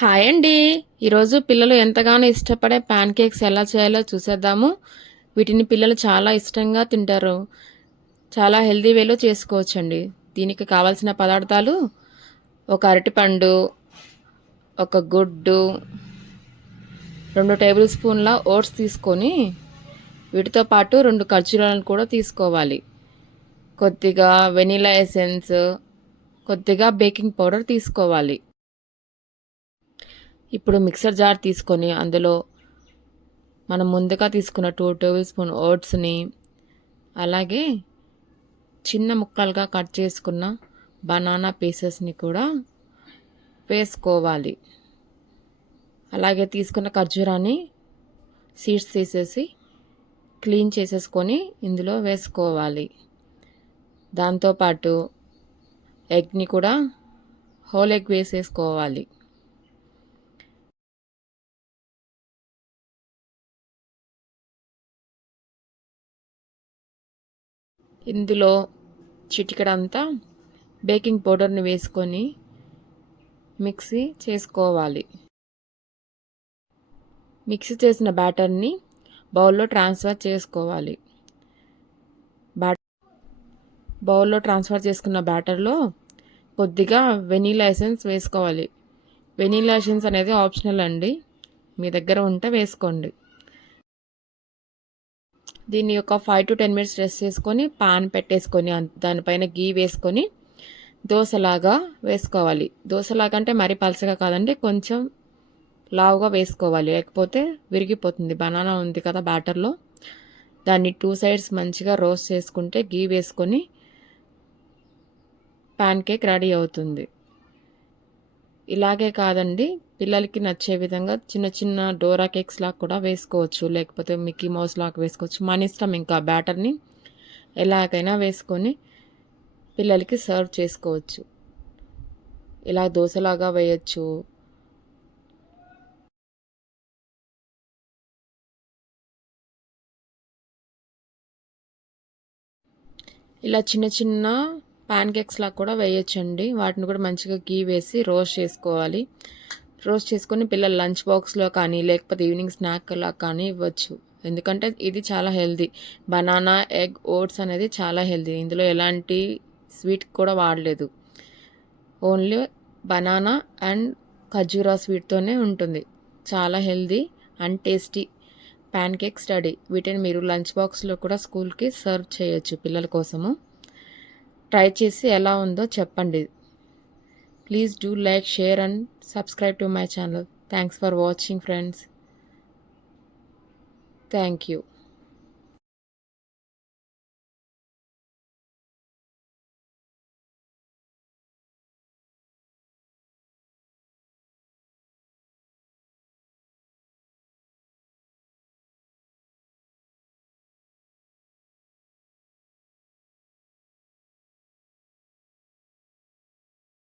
Hi అండి. ఈరోజు పిల్లలు ఎంతగానో ఇష్టపడే ప్యాన్ కేక్స్ ఎలా చేయాలో చూసేద్దాము. వీటిని పిల్లలు చాలా ఇష్టంగా తింటారు. చాలా హెల్తీ వేలో చేసుకోవచ్చండి. దీనికి కావాల్సిన పదార్థాలు ఒక అరటిపండు, ఒక గుడ్డు, 2 టేబుల్ స్పూన్ల ఓట్స్ తీసుకొని వీటితో పాటు 2 ఖర్జూరాలను కూడా తీసుకోవాలి. కొద్దిగా వెనిలా ఎసెన్స్, కొద్దిగా బేకింగ్ పౌడర్ తీసుకోవాలి. ఇప్పుడు మిక్సర్ జార్ తీసుకొని అందులో మనం ముందుగా తీసుకున్న 2 టేబుల్ స్పూన్ ఓట్స్ని, అలాగే చిన్న ముక్కలుగా కట్ చేసుకున్న బనానా పీసెస్ని కూడా వేసుకోవాలి. అలాగే తీసుకున్న ఖర్జూరాన్ని సీడ్స్ తీసేసి క్లీన్ చేసేసుకొని ఇందులో వేసుకోవాలి. దాంతోపాటు ఎగ్ని కూడా హోల్ ఎగ్ వేసేసుకోవాలి. ఇందులో చిటికెడంతా బేకింగ్ పౌడర్ని వేసుకొని మిక్సీ చేసుకోవాలి. మిక్సీ చేసిన బ్యాటర్ని బౌల్లో ట్రాన్స్ఫర్ చేసుకోవాలి. బౌల్లో ట్రాన్స్ఫర్ చేసుకున్న బ్యాటర్లో కొద్దిగా వెనీలా ఎసెన్స్ వేసుకోవాలి. వెనీలా ఎసెన్స్ అనేది ఆప్షనల్ అండి, మీ దగ్గర ఉంటే వేసుకోండి. దీన్ని ఒక 5 to 10 minutes రెస్ట్ చేసుకొని పాన్ పెట్టేసుకొని దానిపైన గీ వేసుకొని దోశలాగా వేసుకోవాలి. దోశలాగా అంటే మరీ పలసగా కాదండి, కొంచెం లావుగా వేసుకోవాలి, లేకపోతే విరిగిపోతుంది. బనానా ఉంది కదా బ్యాటర్లో, దాన్ని 2 sides మంచిగా రోస్ట్ చేసుకుంటే గీ వేసుకొని ప్యాన్ కేక్ రెడీ అవుతుంది. ఇలాగే కాదండి, పిల్లలకి నచ్చే విధంగా చిన్న చిన్న డోరా కేక్స్ లాగా కూడా వేసుకోవచ్చు, లేకపోతే మిక్కీ మౌస్ లాగా వేసుకోవచ్చు. మన ఇష్టం. ఇంకా బ్యాటర్ని ఎలాగైనా వేసుకొని పిల్లలకి సర్వ్ చేసుకోవచ్చు. ఇలా దోశలాగా వేయచ్చు. ఇలా చిన్న చిన్న ప్యాన్ కేక్స్ లాగా కూడా వేయచ్చండి. వాటిని కూడా మంచిగా గీ వేసి రోస్ట్ చేసుకోవాలి. రోస్ట్ చేసుకొని పిల్లల లంచ్ బాక్స్లో కానీ లేకపోతే ఈవినింగ్ స్నాక్ లా కానీ ఇవ్వచ్చు. ఎందుకంటే ఇది చాలా హెల్తీ. బనానా, ఎగ్, ఓట్స్ అనేది చాలా హెల్తీ. ఇందులో ఎలాంటి స్వీట్ కూడా వాడలేదు. ఓన్లీ బనానా అండ్ ఖర్జూరా స్వీట్తోనే ఉంటుంది. చాలా healthy and tasty pan cake study. వీటిని మీరు లంచ్ బాక్స్లో కూడా స్కూల్కి సర్వ్ చేయొచ్చు పిల్లల కోసము. ట్రై చేసి ఎలా ఉందో చెప్పండి. Please do like, share and subscribe to my channel. Thanks for watching friends. Thank you.